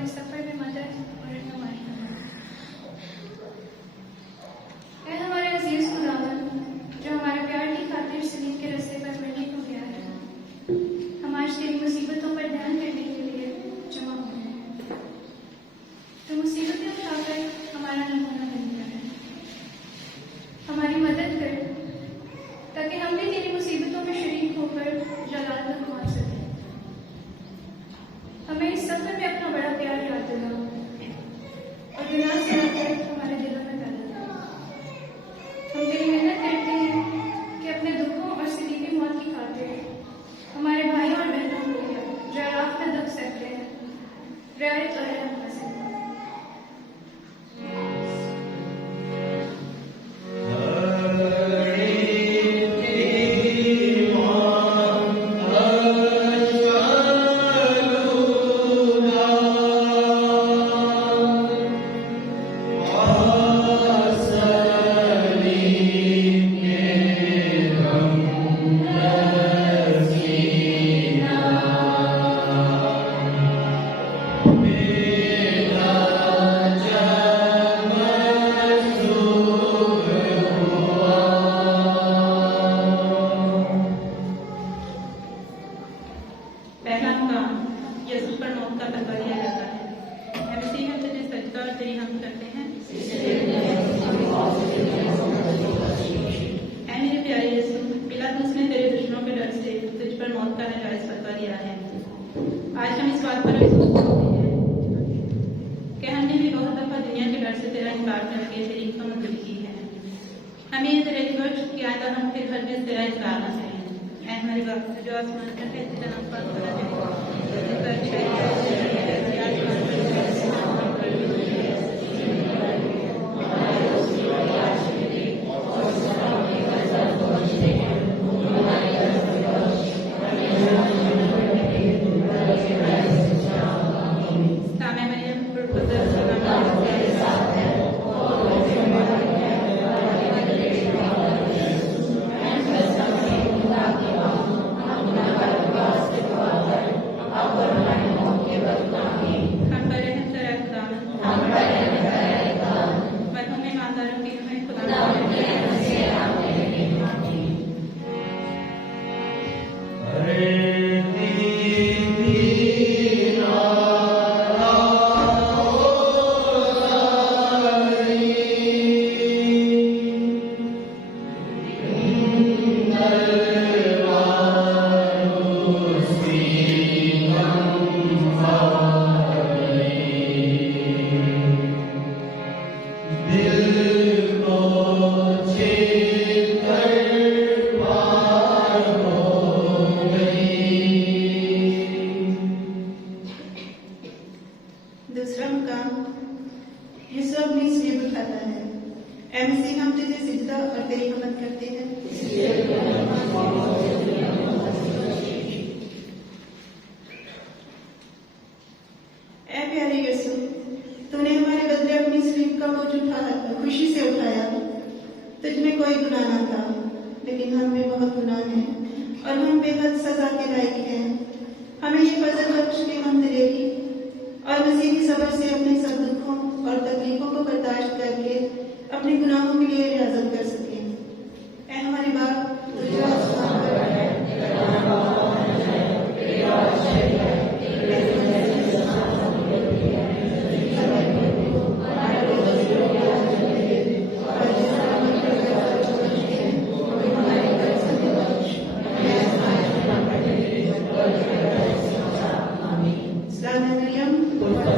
अपने सफर में मदद और रहनुमाई करना। ऐ हमारे अजीज खुदावन, जो हमारे प्यार की खातिर सलीब के रास्ते पर मरने को गया है, हम आज तेरी मुसीबतों पर ध्यान करने के लिए जमा हुए हैं। तो मुसीबतें उठाकर हमारा नमूना बन गया है। हमारी मदद कर ताकि हम भी तेरी मुसीबतों में शरीक होकर जलाल तक पहुंच सकें। हमें इस सफर में अपना बड़ा प्यार याद दिलाओ और गुनाह से आकर हमारे दिलों में पैदा कर। हम तेरी मेहनत करते हैं कि अपने दुखों और सलीबी मौत की खातिर हमारे भाइयों और बहनों को जो आराफ में दुख सकते हैं रियायत और रहम कर सकें। पहला काम यीशु पर मौत का तलवा दिया जाता है। मसीह हम तुझे सजदा और तेरी हम करते हैं। ऐ मेरे प्यारे यीशु, पिलातुस ने तेरे दुश्मनों के डर से तुझ पर मौत का नाजायज फतवा दिया है। आज हम इस बात पर अफसोस करते हैं कि हमने भी बहुत दफा दुनिया के डर से तेरा इनकार करके तेरी कमजोरी की है। हमें ये दरेज बख्श कि आइंदा हम फिर हरगिज़ तेरा इनकार न करें। ऐ हमारे बाप जो आसमान में है, तेरा नाम पाक होना चाहिए। दूसरा मुकाम यीशु अपनी सलीब उठाता है। ऐ मसीह हम तुझे सिजदा और तेरी हमद करते हैं। ऐ प्यारे यीशु, तूने हमारे बदले अपनी सलीब का बोझ उठाया, खुशी से उठाया। तुझ में कोई गुनाह न था, लेकिन हम में बहुत गुनाह है और हम बेहद सजा के लायक हैं। हमें ये फजल बख्श के हम दिलेगी और मसीह की सब्र से अपने सब दुखों और तकलीफों को बर्दाश्त करके अपने गुनाहों के लिए रियाजत कर सकें। ऐ हमारे बाप तुझे आसमान पर है, तेरा नाम पाक होना चाहिए, तेरा राज आए, जैसे आसमान में होती है, हमारे रोज़ की रोटी आज हमें दे दे और जिस हम पर कर्ज चुकाते हैं वो हमारे कर्ज हमें बख्श, हमें आज़माइश में न पड़ने दे और हमें डर से बचा। आमीन। सलाम मरियम, खुदा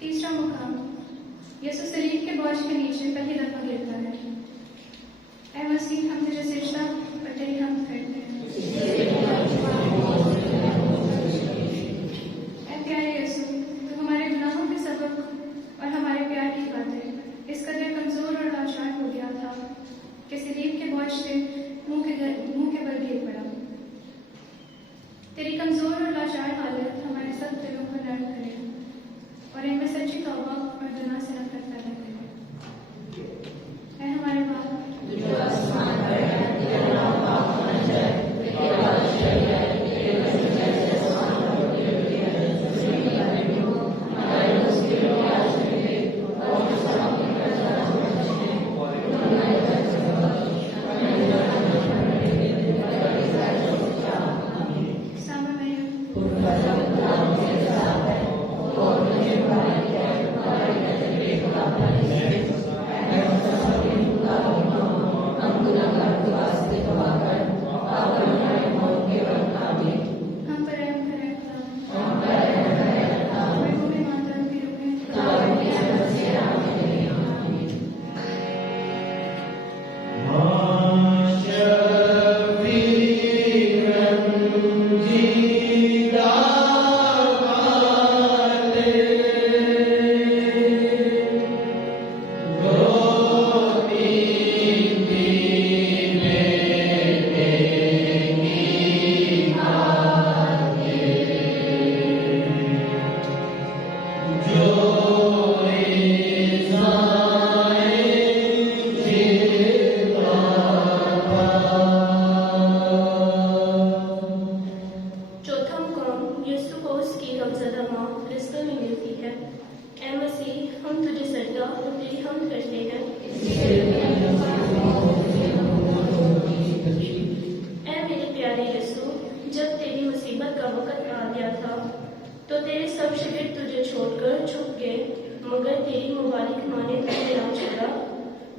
तीसरा मुकाम, यीशु सलीब के बोझ के नीचे पहली दफा गिरता है। ऐ मसीह, हम तुझे सजदा और तेरी हमद करते हैं। ऐ प्यारे यीशु, तू हमारे गुनाहों के सबक और हमारे प्यार की खातिर इस कदर कमजोर और लाचार हो गया था कि सलीब के बोझ से मुंह के बल गिर पड़ा। तेरी कमजोर और लाचार हालत हमारे सब दिलों को नर्म करे और इनमें सच्ची तौबा और गुनाह से नफरत पैदा करे। ऐ हमारे बाप,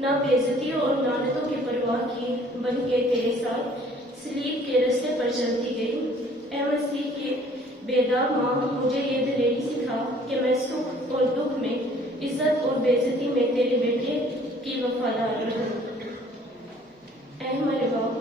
ना बेइज्जती और लानतों की परवाह की, बल्कि तेरे साथ सलीब के रास्ते पर चलती गई। ऐ मसीह के बेदाग माँ, मुझे ये दिलेरी सिखा कि मैं सुख और दुख में, इज्जत और बेइज्जती में तेरे बेटे की वफादार रहूं। ऐ हमारे बाप,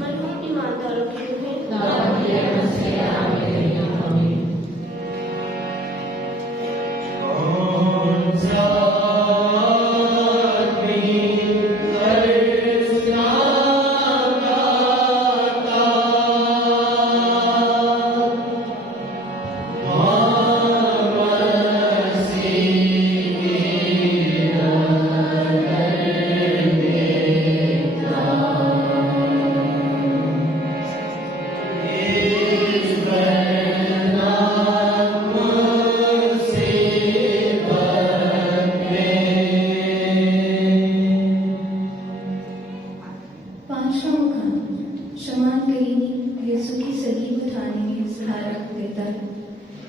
मरहूम ईमानदारों की शमान करीनी यीशु की सलीब उठाने में सहारा देता है।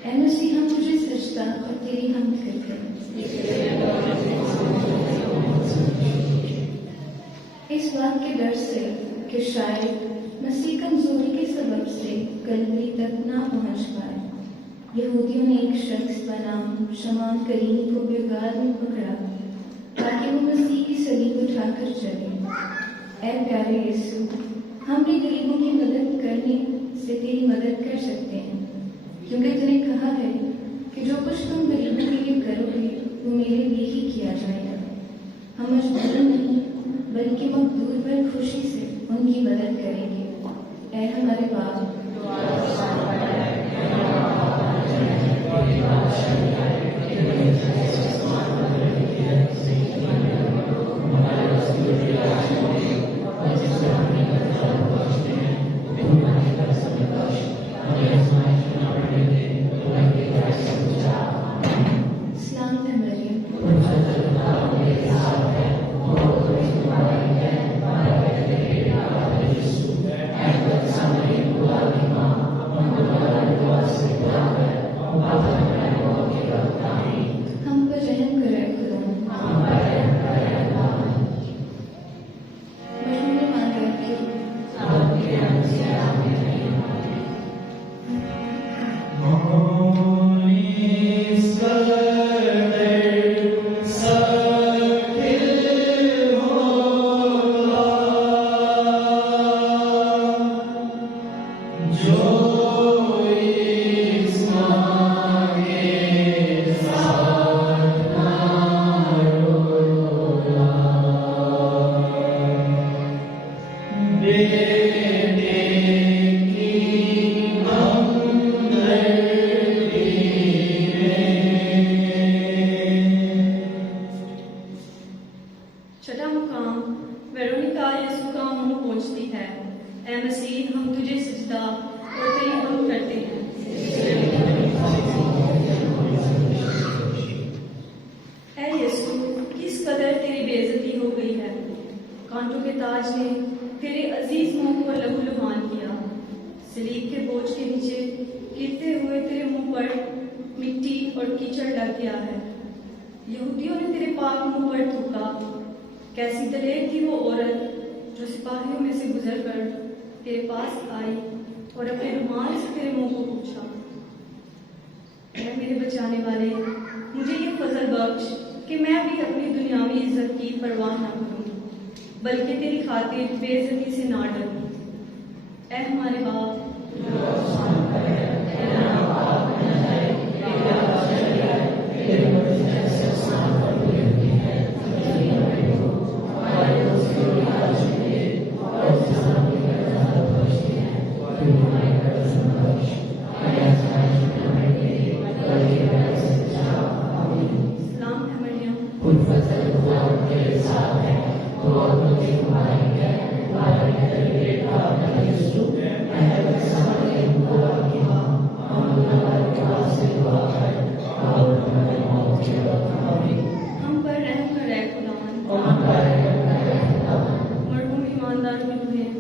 ऐ मसीह, हम तुझे सजदा और तेरी हमद करते हैं। इस बात के डर से कि शायद मसीह कमजोरी के सबब से कलवरी तक ना पहुंच पाए, यहूदियों ने एक शख्स बनाम शमान करीनी को बेगार में पकड़ा ताकि वो मसीह की सलीब उठाकर चले। ऐ प्यारे यीशु, हम भी गरीबों की मदद करने से तेरी मदद कर सकते हैं, क्योंकि तूने कहा है कि जो कुछ तुम गरीबों के लिए करोगे वो मेरे लिए ही किया जाएगा। हम मजबूर नहीं बल्कि मकदूर पर खुशी से उनकी मदद करेंगे। ऐ हमारे बाप, हमारे सलाम है मरियम, हम पर रहम करे खुदा। मरहूम मांगे की छठा मुकाम वेरोनिका यीशु का मुंह पोंछती है। ऐ मसीह हम तुझे सजदा और तेरी हम करते हैं। ऐ यीशु किस कदर तेरी बेइज्जती हो गई है। कांटों के ताज ने तेरे अजीज मुंह को लहूलुहान किया। सलीब के बोझ के नीचे गिरते हुए तेरे मुंह पर मिट्टी और कीचड़ लग गया है। यहूदियों ने तेरे पाक मुंह पर थूका। कैसी दलेर थी वो औरत जो सिपाहियों में से गुजरकर तेरे पास आई और अपने रुमाल से तेरे मुंह को पूछा, ऐ मेरे बचाने वाले, मुझे ये फजल बख्श कि मैं भी अपनी दुनियावी इज्जत की परवाह न करूं, बल्कि तेरी खातिर बेइज्जती से ना डरूं। ऐ हमारे बाप, सलाम है मरियम, हम पर रहम कर ऐ खुदावन। मरहूम ईमानदार की रूहें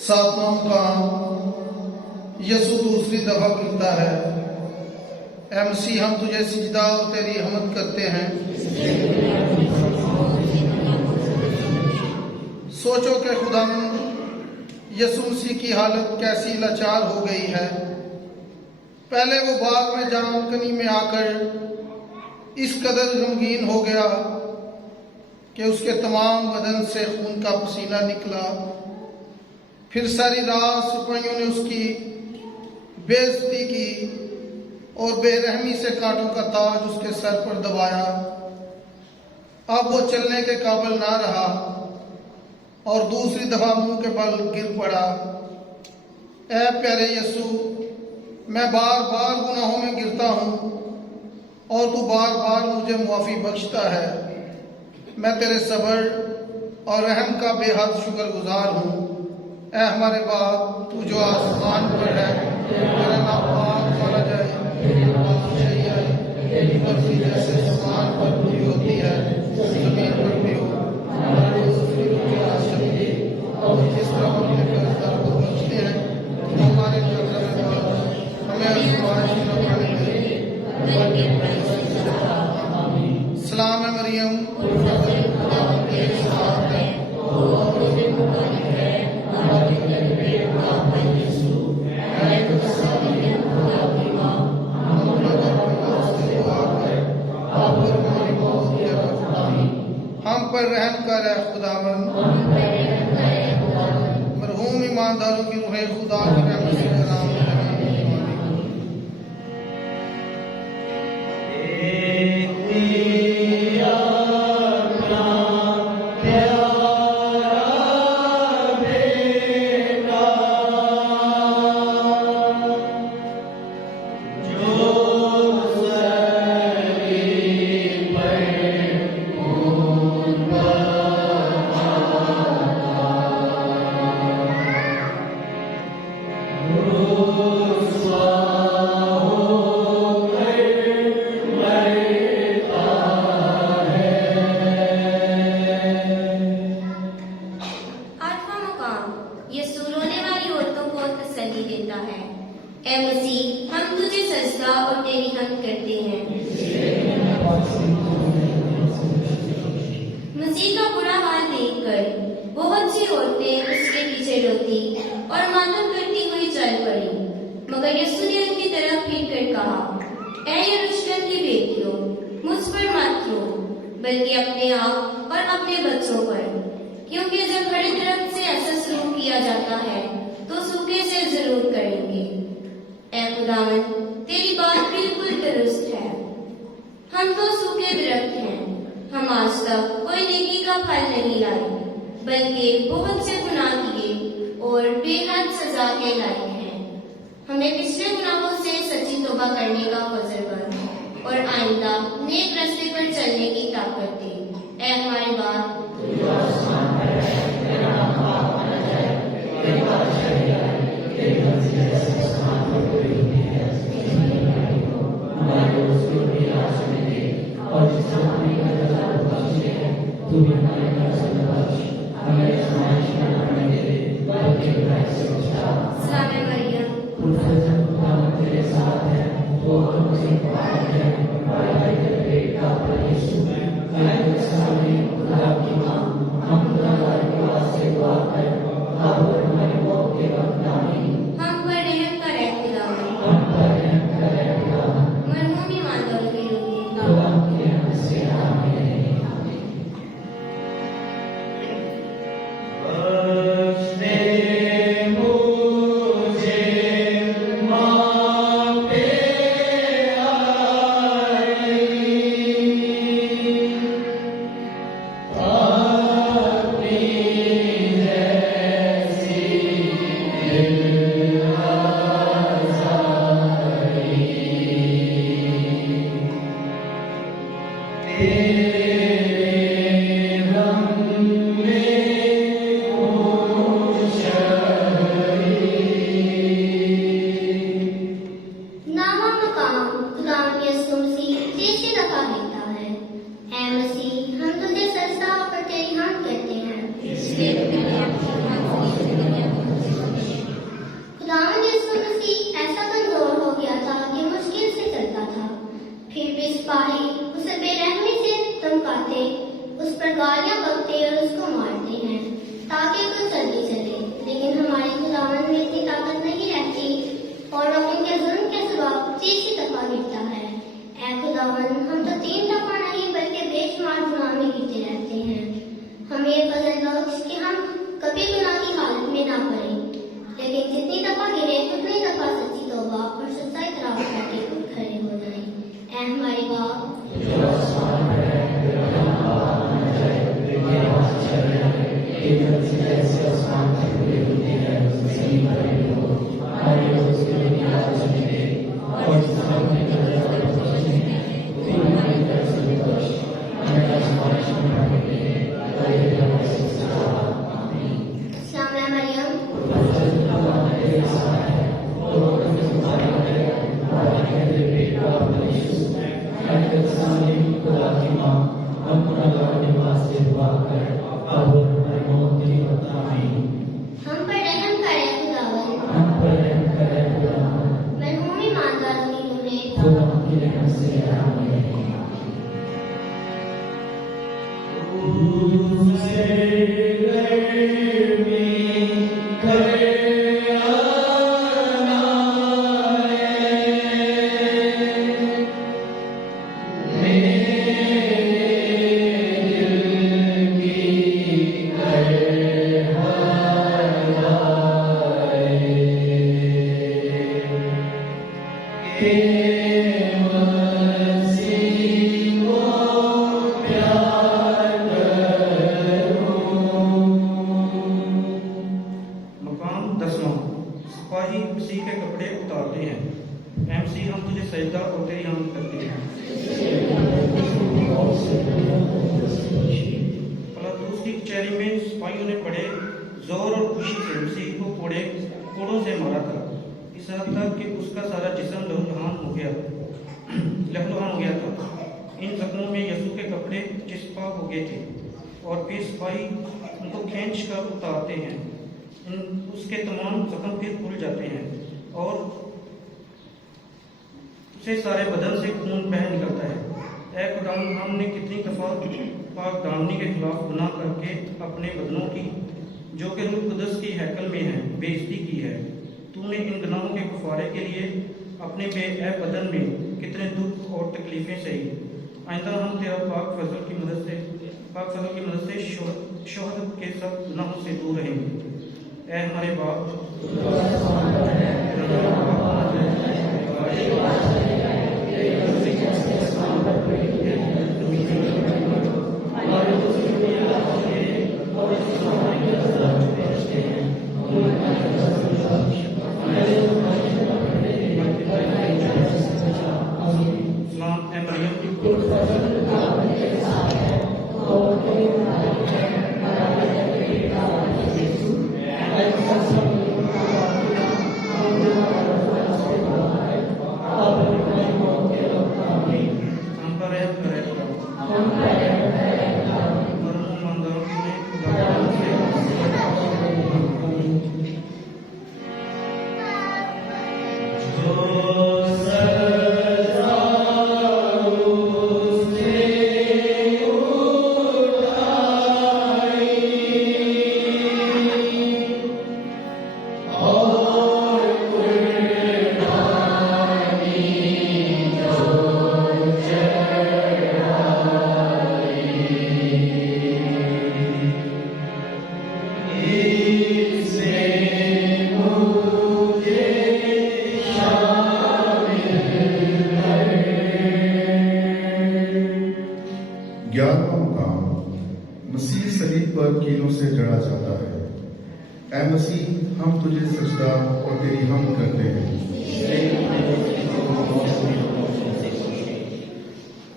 सातवां मुकाम यसु दूसरी दफा गिरता है। ऐ मसीह हम तुझे सिजदा और तेरी हमद करते हैं। सोचो कि खुदावंद यसु मसीह की हालत कैसी लाचार हो गई है। पहले वो बाग में जामकनी में आकर इस कदर गमगीन हो गया कि उसके तमाम बदन से खून का पसीना निकला। फिर सारी रात सिपाहियों ने उसकी बेइज्जती की और बेरहमी से कांटों का ताज उसके सर पर दबाया। अब वो चलने के काबिल ना रहा और दूसरी दफा मुंह के बल गिर पड़ा। ऐ प्यारे यीशु, मैं बार बार गुनाहों में गिरता हूँ और तू बार बार मुझे मुआफ़ी बख्शता है। मैं तेरे सब्र और रहम का बेहद शुक्रगुजार हूँ। ऐ हमारे बाप, तू जो आसमान पर है, तेरा नाम पाक माना जाए, तेरी बादशाही आए, तेरी मर्जी जैसे आसमान पर पूरी होती है, जमीन पर भी हो। हमारे रोज़ पर रहम कर ऐ खुदावन। मरहूम ईमानदारों की रूह खुदा की रहमत से नाम बल्कि अपने आप और अपने बच्चों पर, क्योंकि जब हर तरफ से ऐसा सलूक किया जाता है तो सूखे से जरूर करेंगे। ऐ खुदावन, तेरी बात बिल्कुल दुरुस्त है। हम तो सूखे दरख्त हैं, हम आज तक कोई नेकी का फल नहीं लाए, बल्कि बहुत से गुनाह किए और बेहद सजा के लायक हैं। हमें पिछले गुनाहों से सच्ची तौबा करने का फजल कर और आइंदा नेक रास्ते पर चलने की ताकत दे। ऐ हमारे बाप, हम पर रहम करे खुदावन, सिपाहियों ने बड़े जोर और खुशी से मसीह को कोड़ों से मारा था, इस हद तक कि उसका सारा जिस्म लहूलुहान हो गया था। इन जख्मों में यीशु के कपड़े चिपका हो गए थे और फिर सिपाही उनको खींच कर उतारते हैं। उसके तमाम जख्म फिर खुल जाते हैं और उसे सारे बदन से खून बह निकलता है। ऐ खुदावंद, हमने कितनी दफा पाक दामनी के खिलाफ गुनाह करके अपने बदनों की, जो कि रूह कुदस की हैकल में है, बेइज्जती की है। तूने इन गुनाहों के कफारे के लिए अपने बेऐब बदन में कितने दुख और तकलीफें सही। आइंदा हम तेरा पाक फजल की मदद से शोहद के सब गुनाहों से दूर रहेंगे। ऐ हमारे बाप,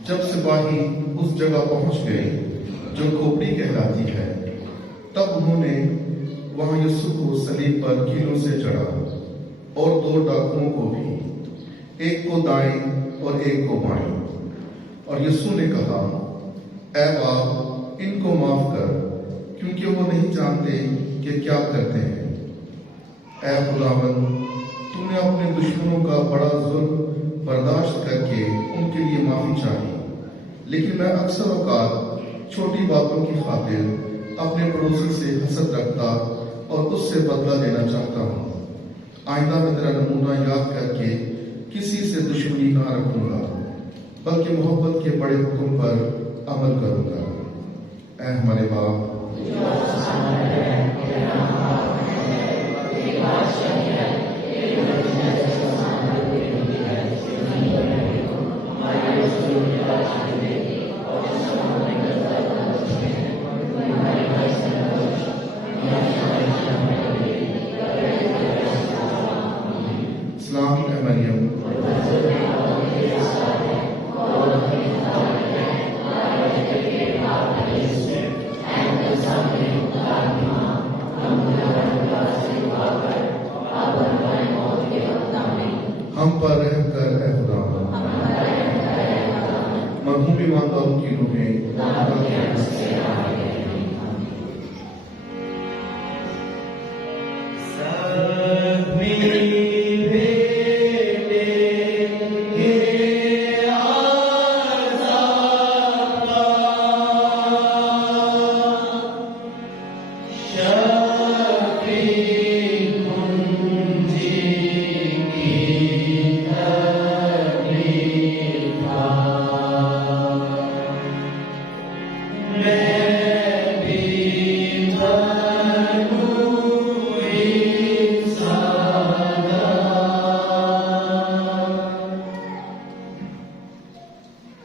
जब सिपाही उस जगह पहुंच गए जो खोपड़ी कहलाती है, तब उन्होंने वहां यीशु को सलीब पर कीलों से चढ़ा और 2 डाकुओं को भी, एक को दाएं और एक को बाएं। और यीशु ने कहा, ऐ बाप, इनको माफ कर, क्योंकि वो नहीं जानते कि क्या करते हैं। ऐ खुदावंद, तूने अपने दुश्मनों का बड़ा जुल्म बर्दाश्त करके उनके लिए माफी चाही, लेकिन मैं अक्सर औकात छोटी बातों की खातिर अपने पड़ोसी से हसद रखता और उससे बदला लेना चाहता हूँ। आइंदा मैं तेरा नमूना याद करके किसी से दुश्मनी ना रखूंगा, बल्कि मोहब्बत के बड़े हुक्म पर अमल करूंगा। ऐ हमारे बाप, सलाम ए मरियम, हम पर रहम कर ए खुदा। मरहूम ईमानदारों की रूहें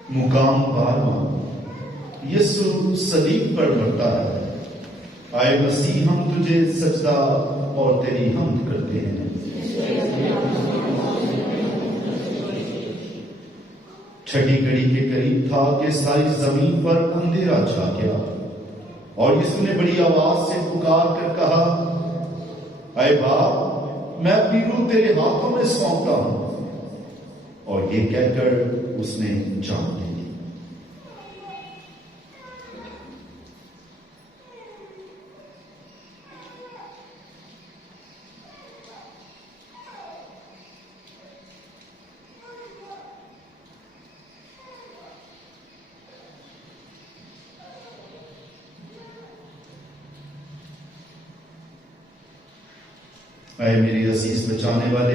मुकाम 12 यीशु सलीब पर मरता है। आए मसीह, हम तुझे सजदा और तेरी हमद करते हैं। छठी घड़ी के करीब था कि सारी जमीन पर अंधेरा छा गया। और यीशु ने बड़ी आवाज से पुकार कर कहा, अय बाप, मैं अपनी रूह तेरे हाथों में सौंपता हूं। और ये कहकर उसने जान ले ली। ऐ मेरे अजीज बचाने वाले,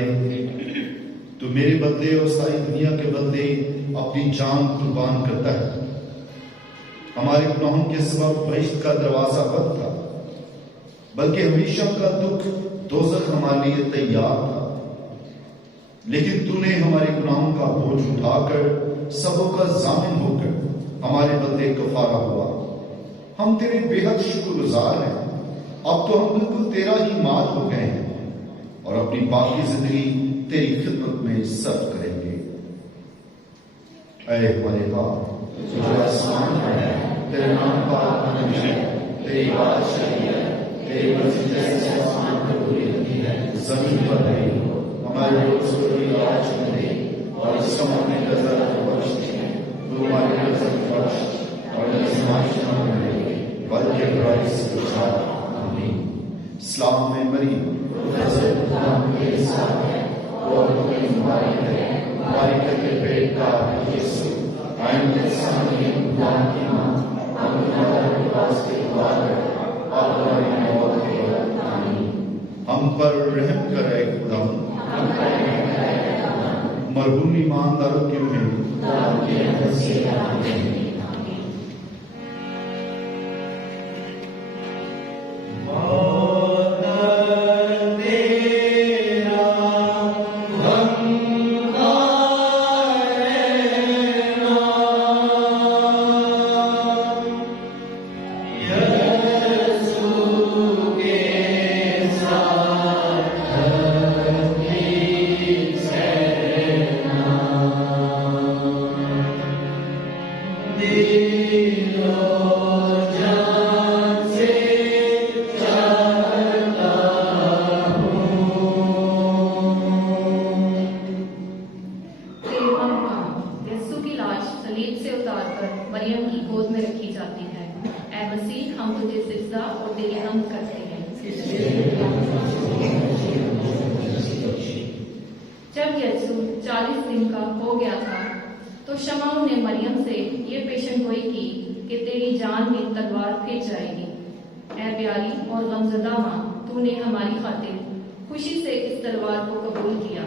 तू मेरे बदले और सारी दुनिया के बदले अपनी जान कुर्बान करता है। हमारे गुनाहों के सबब बहिश्त का दरवाजा बंद था, बल्कि हमेशा का दुख दोज़ख हमारे लिए तैयार था। लेकिन तूने हमारे गुनाहों का बोझ उठाकर सबों का जामिन होकर हमारे बदले कफारा हुआ। हम तेरे बेहद शुक्रगुजार हैं। अब तो हम बिल्कुल तेरा ही माल हो गए हैं और अपनी बाकी जिंदगी तेरी खिदमत में सर्व करेंगे। ऐ हमारे बाप जो आसमान में है, तेरा नाम पाक होना चाहिए, तेरी बादशाही है, तेरी मर्जी जैसे आसमान पर पूरी होती है जमीन पर नहीं हो। हमारे रोज को भी आज हमें दे और इस समय कर्जा को बख्श दे। तू हमारे कर्जा को बख्श और आजमाइश न मिले, बल्कि बुराई से बचा। आमीन। इस्लाम में मरीम के साथ है और हमारी के पेट का यीशु आइन के सामने खुदा की मां, हम तुम्हारे पास के द्वार और हमारी मौत के वक्त। आमीन। हम पर रहम करे खुदा, मरहूम ईमानदारों के उन्हें जब यीशु 40 दिन का हो गया था तो शमौन ने मरियम से ये पेशनगोई की कि तेरी जान में तलवार फिर जाएगी। ऐ प्यारी और गमज़दा मां, तूने हमारी खातिर खुशी से इस तलवार को कबूल किया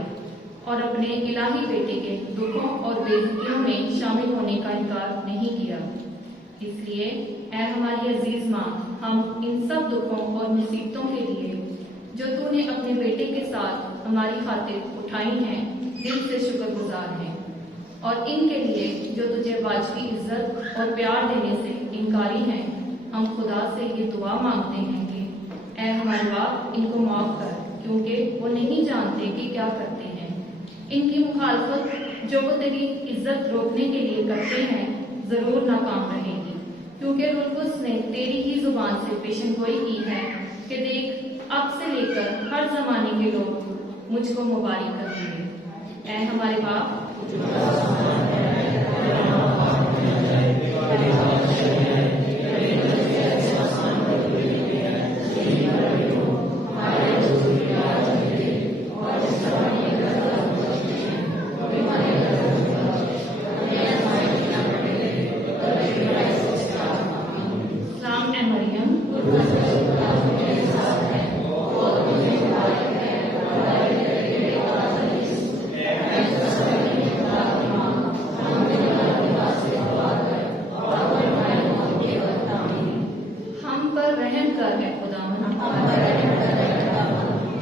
और अपने इलाही बेटे के दुखों और बेइज्जतियों में शामिल होने का इनकार नहीं किया। इसलिए ऐ हमारी अजीज मां, हम इन सब दुखों और मुसीबतों के लिए जो तूने अपने बेटे के साथ हमारी खातिर उठाई हैं, दिल से शुक्रगुजार हैं। और इनके लिए जो तुझे वाजबी इज्जत और प्यार देने से इनकारी हैं, हम खुदा से ये दुआ मांगते हैं कि ऐ हमारे बाप, इनको माफ कर, क्योंकि वो नहीं जानते कि क्या करते हैं। इनकी मुखालफत जो वो तेरी इज्जत रोकने के लिए करते हैं जरूर नाकाम रहेगी, क्योंकि रुल्कुस ने तेरी ही जुबान से पेशनगोई की है कि देख, अब से लेकर हर जमाने के लोग मुझको मुबारक करेंगे। ऐ हमारे बाप,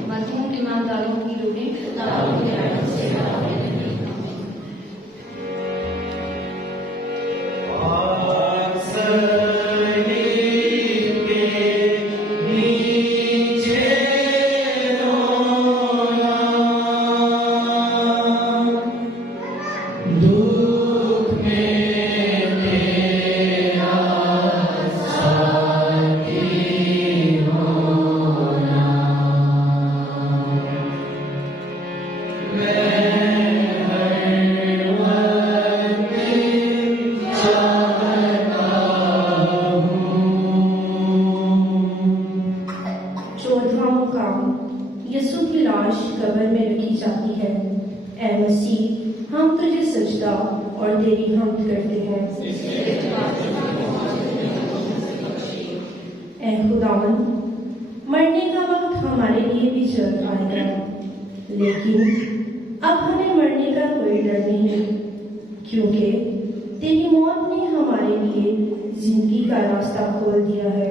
मरहूम ईमानदारों की रूहें दुख में तेरा साथ 14वां मुकाम, यीशु की लाश कब्र में रखी जाती है। ऐ मसीह, हम तुझे सजदा और तेरी हमद करते हैं। ऐ खुदावंद, मरने का वक्त हमारे लिए भी जल्द आएगा, लेकिन अब हमें मरने का कोई डर नहीं, क्योंकि तेरी मौत ने हमारे लिए जिंदगी का रास्ता खोल दिया है।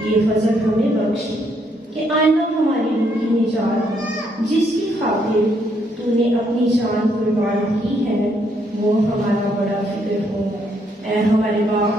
ये फजल हमें बख्श कि आइंदा हमारी रूह की निजात, जिसकी खातिर तूने अपनी जान कुर्बान की है, वो हमारा बड़ा फिक्र हो। ऐ हमारे बाप,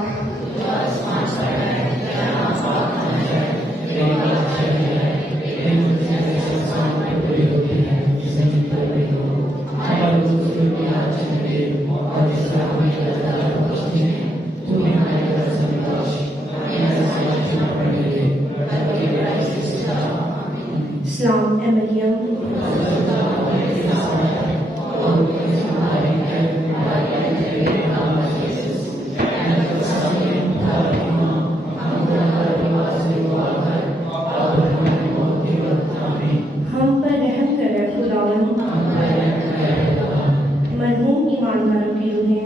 सलाम ए मरियम, हम पर रहम कर खुदावंद। मरहूम ईमानदारों की रूहें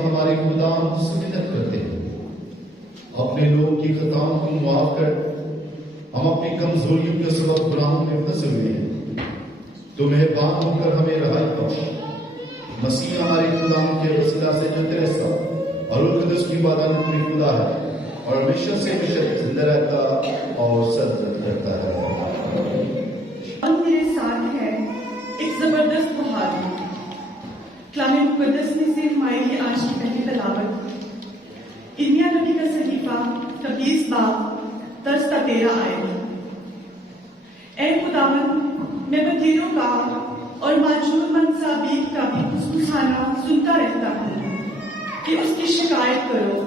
हमारे खुदा हमसे मिन्नत करते हैं, अपने लोगों की खताओं को माफ कर। हम अपनी कमजोरियों के सबब गुनाहों में फंसे हुए हैं, तो मेहरबान होकर हमें रहाई बख्श। मसीह हमारे खुदा के वसीला से जो तेरे साथ और रूह कुदस की इबादत में खुदा है और हमेशा से हमेशा जिंदा रहता और सल्तनत करता है। और मेरे साथ है एक जबरदस्त बहादुर। कलाम मुकद्दस में से हमारे लिए आज की पहली तलावत इर्मिया नबी का सहीफा 20 बाब 10-13 आयत। ऐ खुदावंद, मैं बतीरों का और माजूर मंसाबीब का भी फुसफुसाना सुनता रहता हूँ कि उसकी शिकायत करो।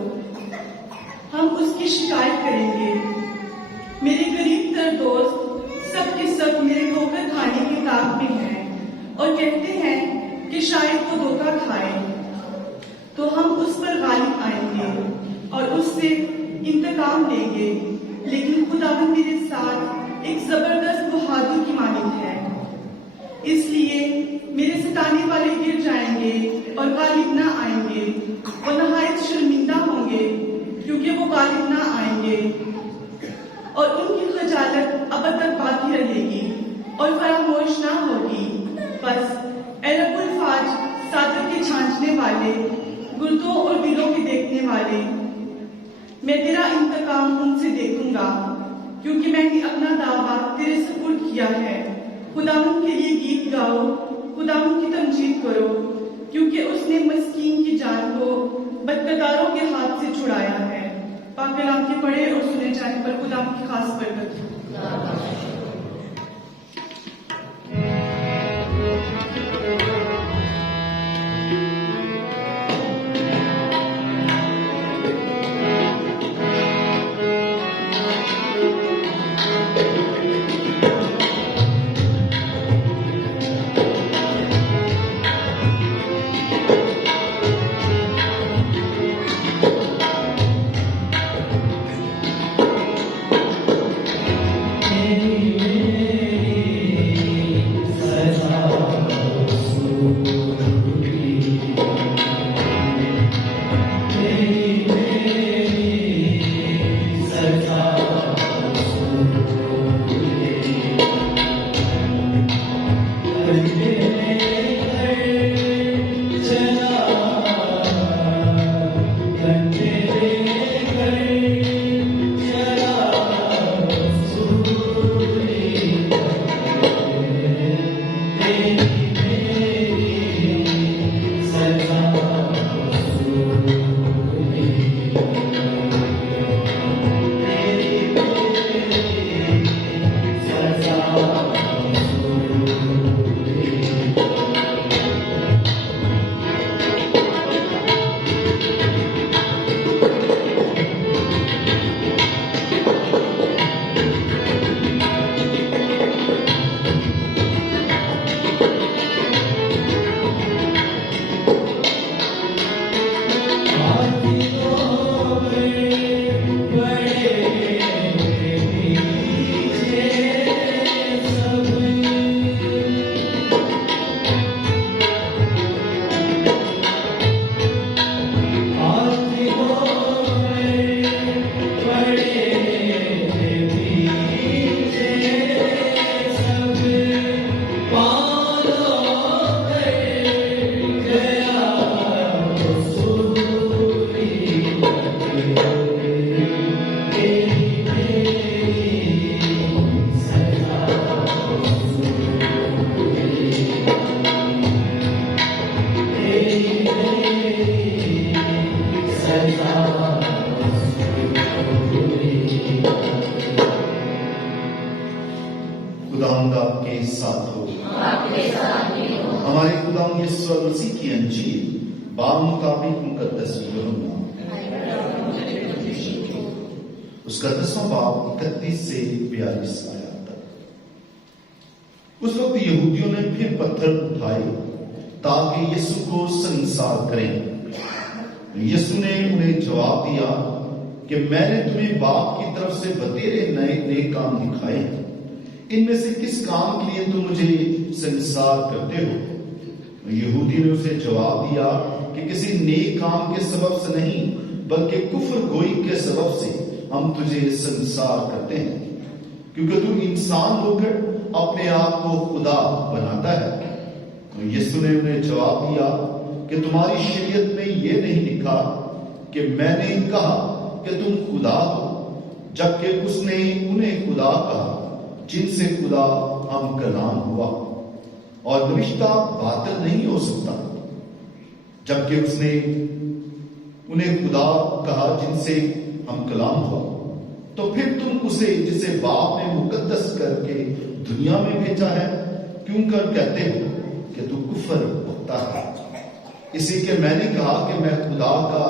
हम उसकी शिकायत करेंगे। मेरे करीब तर दोस्त सब के सब मेरे धोखा खाने की ताक में हैं और कहते हैं कि शायद वो धोखा खाए तो हम उस पर गालिब आएंगे और उससे इंतकाम लेंगे। लेकिन खुदावंद मेरे साथ एक जबरदस्त बहादुर की मानिंद है, इसलिए मेरे सताने वाले गिर जाएंगे और गालिब ना आएंगे और नहायत शर्मिंदा होंगे, क्योंकि वो गालिब ना आएंगे और उनकी खजालत अब तक बाकी रहेगी और फरामोश ना होगी। बस ऐ रब्बुल फाज, सादर के छांटने वाले, गुर्दों और दिलों के देखने वाले, मैं तेरा इंतकाम उनसे देखूंगा, क्योंकि मैंने अपना दावा तेरे सुपुर्द किया है। खुदावंद के लिए गीत गाओ, खुदावंद की तमजीद करो, क्योंकि उसने मस्कीन की जान को बदकदारों के हाथ से छुड़ाया है। पाक कलाम के पढ़े और सुने जाने पर खुदावंद की खास बरकत हो। आपके साथ हो। हमारे खुदा यीशु मसीह की अंजील बामुताबिक मुकद्दस यूहन्ना उसका 10वां बाब 31 से 42 आयत तक। उस वक्त यहूदियों ने फिर पत्थर उठाए ताकि यीशु को संसार करें। यीशु ने उन्हें जवाब दिया कि मैंने तुम्हें बाप की तरफ से बतेरे नए नए काम दिखाए हैं, इनमें से किस काम के लिए तुम मुझे संसार करते हो? यहूदी ने उसे जवाब दिया कि किसी नेक काम के सबब से नहीं, बल्कि कुफ्र गोई के सबब से हम तुझे संसार करते हैं, क्योंकि तू इंसान होकर अपने आप को खुदा बनाता है। तो यीशु ने उन्हें जवाब दिया कि तुम्हारी शरीयत में यह नहीं लिखा कि मैंने कहा कि तुम खुदा हो, जबकि उसने उन्हें खुदा कहा जिनसे खुदा हम कलाम हुआ, और रिश्ता बातिल नहीं हो सकता। जबकि उसने उन्हें खुदा कहा जिनसे हम कलाम हुआ, तो फिर तुम उसे जिसे बाप ने मुकद्दस करके दुनिया में भेजा है क्यों कर कहते हो कि तू कुफर होता है? इसी के मैंने कहा कि मैं खुदा का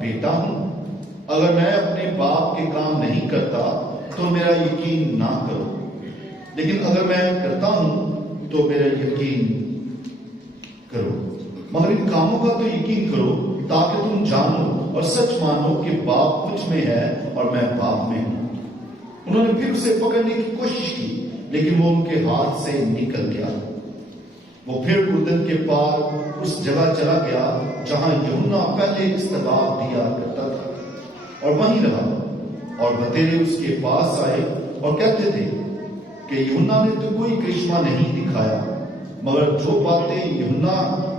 बेटा हूं। अगर मैं अपने बाप के काम नहीं करता तो मेरा यकीन ना करो, लेकिन अगर मैं करता हूं तो मेरा यकीन करो। मगर इन कामों का तो यकीन करो ताकि तुम जानो और सच मानो कि बाप मुझ में है और मैं बाप में हूं। उन्होंने फिर उसे पकड़ने की कोशिश की, लेकिन वो उनके हाथ से निकल गया। वो फिर उर्दन के पार उस जगह चला गया जहां यूहन्ना पहले इस्तबाब दिया करता था, और वहीं रहा। और बतेरे उसके पास आए और कहते थे कि यूहन्ना ने तो कोई करिश्मा नहीं दिखाया, मगर जो बातें यूहन्ना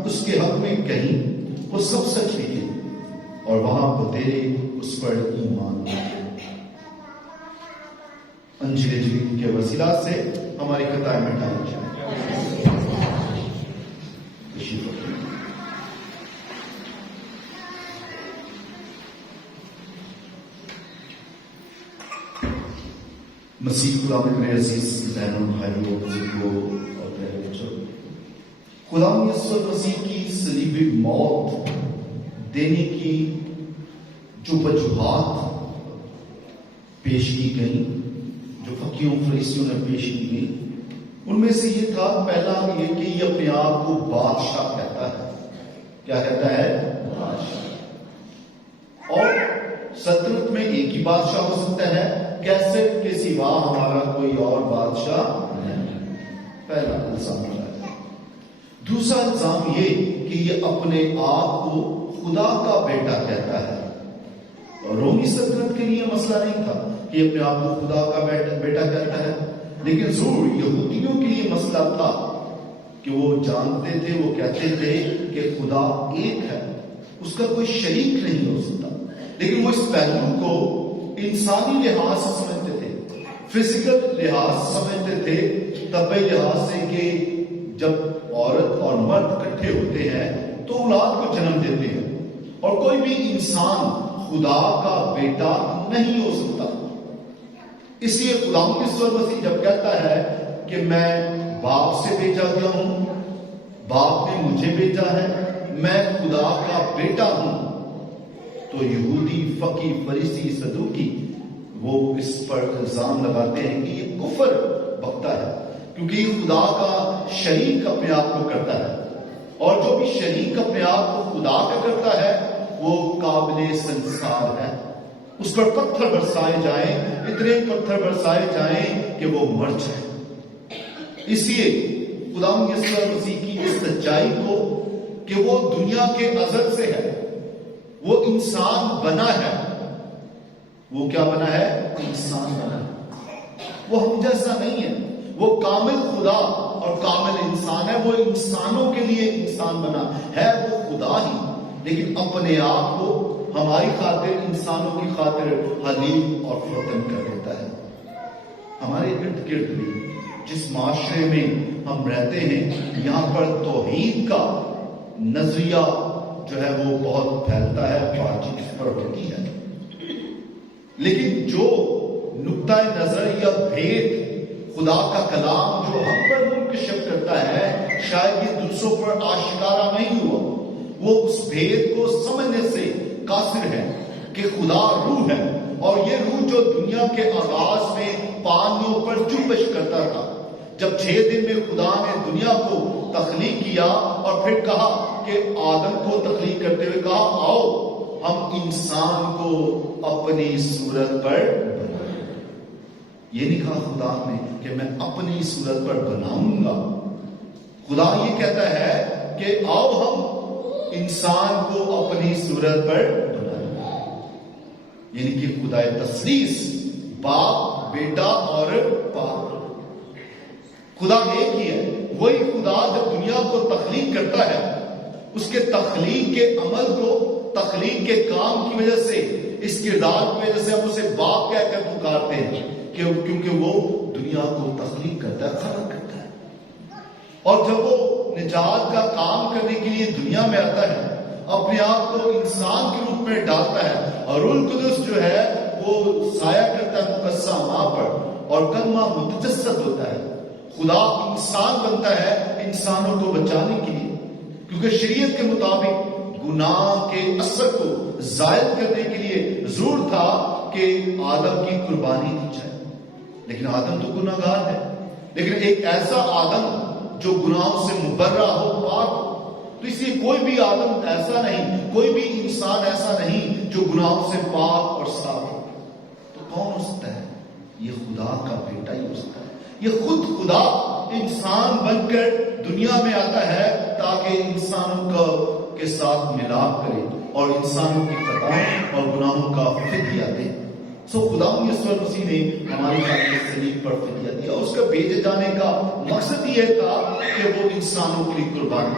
उसके हक में कही वो सब सच निकली, और वहां बतेरे उस पर ईमान लाए। अंजील जीवन के वसीला से हमारी खताएं मिटाई जाए। मसीह खुदा में मेरे अजीज बहनों भाइयों बुजुर्गों और प्यारे बच्चों, खुदा यीशु मसीह की सलीबी मौत देने की जो वजूहात पेश की गई, जो फकीरों फरीसियों ने पेश की गई, उनमें से ये था पहला ये कि ये अपने आप को बादशाह कहता है। क्या कहता है? बादशाह। और सल्तनत में एक ही बादशाह हो सकता है, कैसे के सिवा हमारा कोई और बादशाह नहीं। पहला इल्जाम है। दूसरा इल्जाम ये कि ये अपने आप को खुदा का बेटा कहता है। और रोमी सल्तनत के लिए मसला नहीं था कि अपने आप को खुदा का बेटा कहता है, लेकिन जरूर यहूदियों के लिए मसला था कि वो जानते थे, वो कहते थे कि खुदा एक है, उसका कोई शरीक नहीं हो सकता। लेकिन वो इस पहलू को इंसानी लिहाज से समझते थे, फिजिकल लिहाज समझते थे, तबे लिहाज से कि जब औरत और मर्द इकट्ठे होते हैं तो औलाद को जन्म देते हैं, और कोई भी इंसान खुदा का बेटा नहीं हो सकता। इसलिए खुदा मसीह जब कहता है कि मैं बाप से भेजा गया हूं, बाप ने मुझे भेजा है, मैं खुदा का बेटा हूं, तो यहूदी फकी फरीसी सदूकी वो इस पर इल्जाम लगाते हैं कि ये कुफर बकता है, क्योंकि खुदा का शरीक अपने आप को करता है, और जो भी शरीक अपने आप को खुदा का करता है वो काबिले संस्कार है। उस पर पत्थर बरसाए जाएं, इतने पत्थर बरसाए जाएं कि वो मर जाए। इसलिए खुदा यीशु मसीह की इस सच्चाई को कि वो दुनिया के अज़ल से है, वो इंसान बना है। वो क्या बना है? इंसान बना है। वो हम जैसा नहीं है, वो कामिल खुदा और कामिल इंसान है। वो इंसानों के लिए इंसान बना है, वो खुदा ही, लेकिन अपने आप को हमारी खातिर, इंसानों की खातिर हलीम और फतन कर देता है। हमारे इर्द गिर्द भी जिस माशरे में हम रहते हैं, यहाँ पर तौहीद का नजरिया जो है वो बहुत फैलता है, बातचीत इस पर होती है, लेकिन जो नुक्ता नजर या भेद खुदा का कलाम जो हम पर मुंकशिफ करता है, शायद ये दूसरों पर आशिकारा नहीं हुआ। वो उस भेद को समझने से कासिर है कि खुदा रूह है, और ये रूह जो दुनिया के आगाज में पानियों पर जुम्बिश करता था, जब 6 दिन में खुदा ने दुनिया को तख्लीक किया और फिर कहा कि आदम को तख्लीक करते हुए कहा, आओ हम इंसान को अपनी सूरत पर बनाएं। ये नहीं कहा खुदा ने कि मैं अपनी सूरत पर बनाऊंगा। खुदा ये कहता है कि आओ हम इंसान को अपनी सूरत पर बनाएं। यानी कि खुदा तस्लीस, बाप, बेटा और पाक, खुदा एक ही है। वही खुदा जब दुनिया को तख्लीक करता है, उसके तख्लीक के अमल को, तख्लीक के काम की वजह से, इस किरदार की वजह से हम उसे बाप कहकर पुकारते हैं, क्योंकि वो दुनिया को तख्लीक करता है, खलक करता है। और जब वो निजात का काम करने के लिए दुनिया में आता है, अपने आप को इंसान के रूप में डालता है, और रूह कुदस जो है वो साया करता है मुकस्सा मां पर, और कलमा मुतजस्सद होता है। खुदा इंसान बनता है इंसानों को बचाने के लिए, क्योंकि शरीयत के मुताबिक गुनाह के असर को जायद करने के लिए जरूर था कि आदम की कुर्बानी दी जाए। लेकिन आदम तो गुनाहगार है, लेकिन एक ऐसा आदम जो गुनाहों से मुबर्रा हो, पाक हो। तो इसलिए कोई भी आदम ऐसा नहीं, कोई भी इंसान ऐसा नहीं जो गुनाहों से पाक और साफ हो। तो कौन हो सकता है? ये खुदा का बेटा ही हो सकता है। ये खुद खुदा इंसान बनकर दुनिया में आता है ताकि इंसानों के साथ मिलाप करे और इंसानों की खताओं और गुनाहों का फिदिया दे। सो खुदा यीशु मसीह ने हमारी खातिर सलीब पर फिदिया दिया। उसका भेजे जाने का मकसद यह था कि वो इंसानों के लिए कुर्बान हो।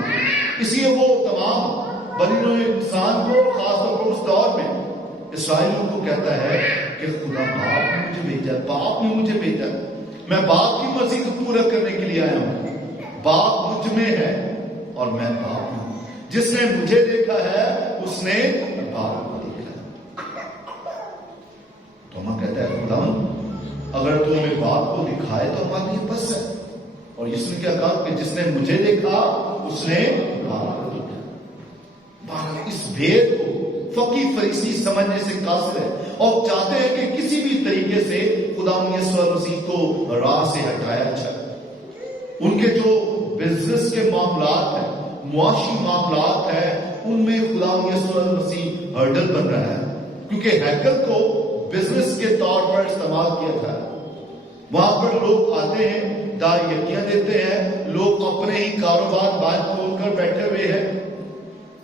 इसलिए वो तमाम बनी हुए इंसान को, खासतौर पर उस दौर में इस्राएलियों को कहता है कि खुदा बाप ने मुझे भेजा, बाप ने मुझे भेजा, मैं बाप की मर्जी को पूरा करने के लिए आया हूं। बाप मुझ में है और मैं बाप हूं। जिसने मुझे देखा है उसने बाप को देखा। तो हम कहता है खुदा अगर तू हमें बाप को दिखाए तो हमारे लिए बस है। और यीशु ने क्या कहा कि जिसने मुझे देखा उसने बाप को देखा। इस भेद को फकी फरीसी समझने से कासिर है और चाहते हैं कि किसी भी तरीके से खुदा यीशु मसीह को राह से हटाया जाए। उनके जो बिजनेस के मामलात है, मुआशी मामलात है, उनमें खुदा यीशु मसीह हर्डल बन रहा है, क्योंकि हैकल को बिजनेस के तौर पर इस्तेमाल किया था। वहां पर लोग आते हैं, दायियां देते हैं, लोग अपने ही कारोबार बात खोलकर बैठे हुए हैं,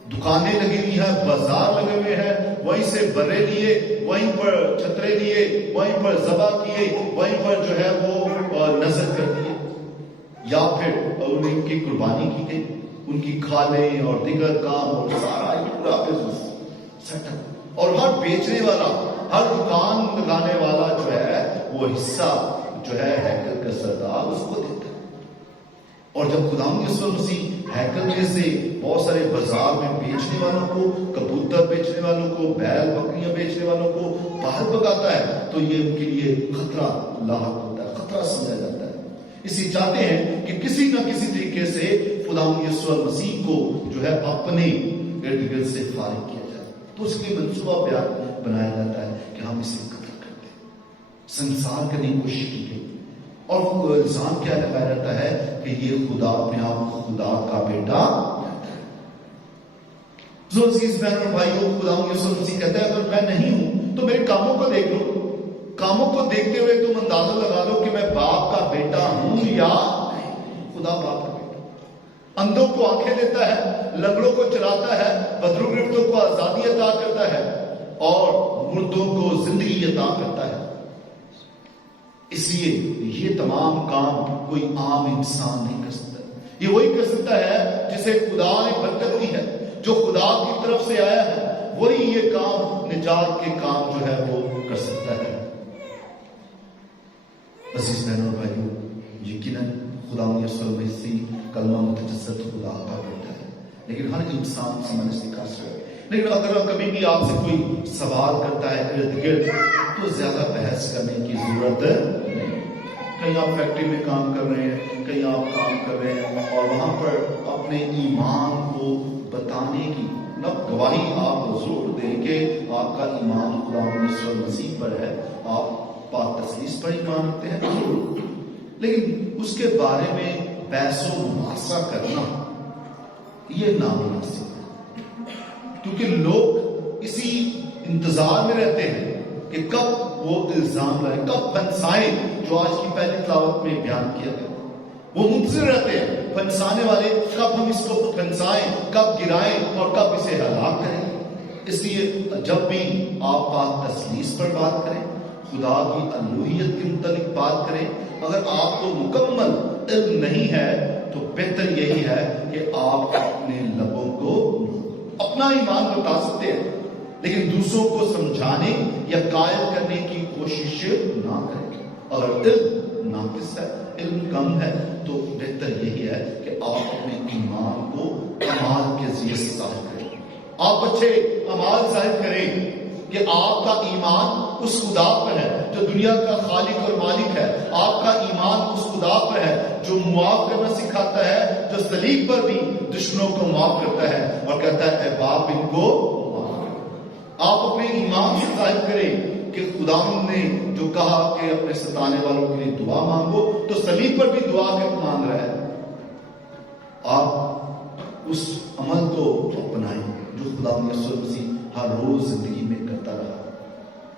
दुकानें लगी हुई हैं, बाजार लगे हुए हैं, वहीं से बर्रे लिए, वहीं पर छतरे लिए, वहीं पर जबा किए, वहीं पर जो है वो नजर कर दिए, या फिर उनकी कुर्बानी की गई, उनकी खालें और दिगर काम और सारा पूरा बिजनेस सेटअप। और हर बेचने वाला, हर दुकान लगाने वाला जो है वो हिस्सा जो है हैकल का सरदार उसको देता है। और जब खुदा यीशु मसीह हैकल में से बहुत सारे बाजार में बेचने वालों को, कबूतर बेचने वालों को, बैल बकरियां बेचने वालों को बाहर भगाता है, तो ये उनके लिए खतरा लाहक होता है, खतरा समझा जाता है। इसलिए चाहते हैं कि किसी न किसी तरीके से खुदा यीशु मसीह को जो है अपने इर्द गिर्द से फारिग किया जाए। तो उसके लिए मंसूबा बनाया जाता है कि हम इसे कत्ल करते हैं, संसार करने की कोशिश की गई, और वो इल्जाम क्या लगाया जाता है कि ये खुदा अपने आप को खुदा का बेटा कहता है। जो अजीज बहन और भाइयों, खुदा यीशु मसीह कहता है अगर मैं नहीं हूं तो मेरे कामों को देख लो, कामों को देखते हुए तुम अंदाजा लगा लो कि मैं बाप का बेटा हूं या नहीं। खुदा बाप का बेटा अंधों को आंखें देता है, लंगड़ों को चलाता है, बदरूगिरफ्तों को आजादी अता करता है और मुर्दों को जिंदगी अता करता है। इसलिए ये तमाम काम कोई आम इंसान नहीं कर सकता। ये वही कर सकता है जिसे खुदा ने बरकत दी है, जो खुदा की तरफ से आया है, वही ये काम, निजात के काम जो है वो कर सकता है। अजीज बहनों और भाइयों, यकीनन खुदा यीशु मसीह कलमा मुतजस्सद खुदा का बेटा है, लेकिन हर इंसान समझने से कासिर है। लेकिन अगर कभी भी आपसे कोई सवाल करता है इर्द गिर्द, तो ज्यादा बहस करने की जरूरत नहीं। कहीं आप फैक्ट्री में काम कर रहे हैं, कहीं आप काम कर रहे हैं और वहां पर अपने ईमान को बताने की मतलब गवाही आप जोर दें कि आपका ईमान खुदा यीशु मसीह पर है, आप पाक तसलीस पर ईमान रखते हैं जरूर, लेकिन उसके बारे में बहसो मुबासा करना ये नामुनासिब है, क्योंकि लोग इसी इंतजार में रहते हैं कि कब वो इल्जाम लाए, कब फंसाए, जो आज की पहली तलावत में बयान किया गया। वो मुंतजिर रहते हैं फंसाने वाले, कब हम इसको फंसाएं, कब गिराएं और कब इसे हलाक करें। इसलिए जब भी आप पाक तसलीस पर बात करें, खुदा की अलूहियत के मुतालिक बात करें, अगर आपको मुकम्मल इल्म नहीं है तो बेहतर यही है कि आप अपने लबों को अपना ईमान बता सकते हैं, लेकिन दूसरों को समझाने या कायल करने की कोशिश ना करें। अगर इल्म नाकिस है, इल्म कम है, तो बेहतर यही है कि आप अपने ईमान को अमाल के जरिए से जाहिर करें। आप अच्छे अमाल जाहिर करें कि आपका ईमान उस खुदा पर है जो दुनिया का खालिक और मालिक है। आपका ईमान उस खुदा पर है जो मुआफ करना सिखाता है, जो सलीब पर भी दुश्मनों को माफ करता है और कहता है ऐ बाप इनको माफ कर। आप अपने ईमान से जाहिर करें कि खुदा ने जो कहा कि अपने सताने वालों के लिए दुआ मांगो, तो सलीब पर भी दुआ के मांग रहा है। आप उस अमल को अपनाएं जो खुदा यीशु मसीह हर रोज जिंदगी में करता रहा।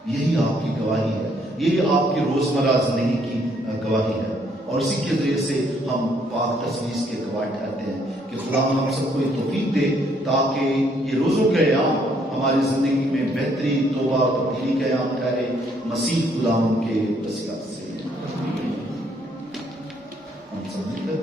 यही आपकी गवाही है, यही आपकी रोजमर्रा जिंदगी की गवाही है, और इसी के जरिए से हम पाक तसलीस के गवाह ठहरते हैं कि खुदा हम सबको ये तौफीक दे ताकि ये रोजों के अयाम हमारी जिंदगी में बेहतरी, तौबा और तब्दीली के अयाम ठहरे, मसीह खुदा के वसीला से। हम सब मिलकर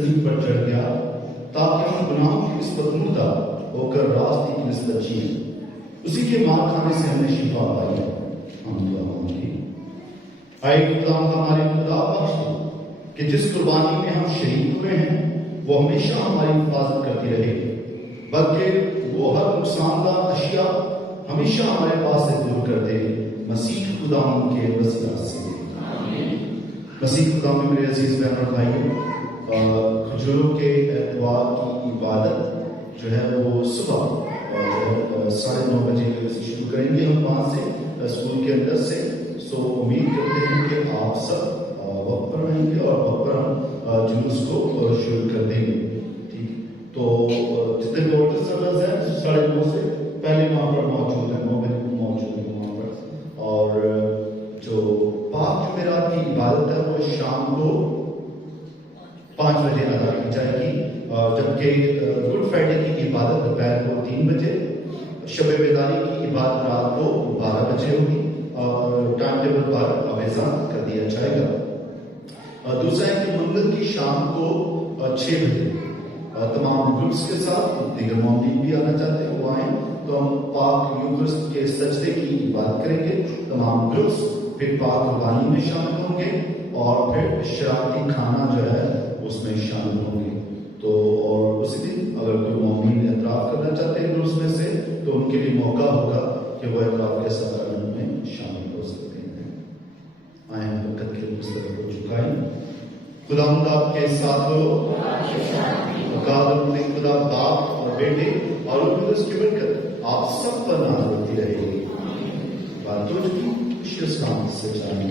सलीब पर चढ़ गया ताकि हम गुनाहों की निस्बत मुर्दा होकर रास्ते की निस्बत जिए। उसी के मार खाने से हमने शिफा पाई। हम दुआ मांगे, आए खुदा हमारे खुदा बख्श दो कि जिस कुर्बानी में हम शहीद हुए हैं वो हमेशा हमारी हिफाजत करती रहे, बल्कि वो हर नुकसानदा अशिया हमेशा हमारे पास से दूर कर दे। मसीह खुदा के वसीला से मसीह खुदा में मेरे अजीज बहन और भाइयों, खजूरों के एतवार की इबादत जो है वो सुबह 9:30 बजे की वजह से शुरू करेंगे हम वहाँ से स्कूल के अंदर से। सो उम्मीद करते हैं कि आप सब वक्त पर रहेंगे और वक्त पर हम जुलूस को शुरू कर देंगे। ठीक, तो जितने भी ऑर्डर सर्वर्स हैं 9:30 से पहले वहाँ पर मौजूद है, 9 बजे मौजूद है वहाँ पर। और जो पाक जुमेरात की इबादत है वो शाम को 5 बजे अदा की जाएगी, जबकि गुड फ्राइडे की इबादत दोपहर को 3 बजे, शब बेदारी की इबादत रात को 12 बजे होगी और टाइम टेबल पर आवेज़ान कर दिया जाएगा। दूसरा है कि मंगल की शाम को 6 बजे तमाम ग्रुप्स के साथ दीगर मोमिन भी आना चाहते हैं वो आए, तो हम पाक यूकरिस्ट के सजदे की इबादत करेंगे। तमाम ग्रुप्स फिर पाक कुर्बानी में शामिल होंगे और फिर शराबती खाना जो है उसमें शामिल होंगे। तो और उसी दिन अगर कोई मोमिन एतराफ़ करना चाहते हैं ग्रुप्स में से तो उनके लिए मौका होगा कि वो एतराफ़ के साथ में शामिल हो सकते हैं। आए हम वक़्त के मुस्तक़बिल को झुकाएं। खुदावंद आपके साथ हो, खुदा बाप और बेटे और उसकी बरकत आप सब पर नाज़िल होती रहेगी। बातों की खुशी से जाने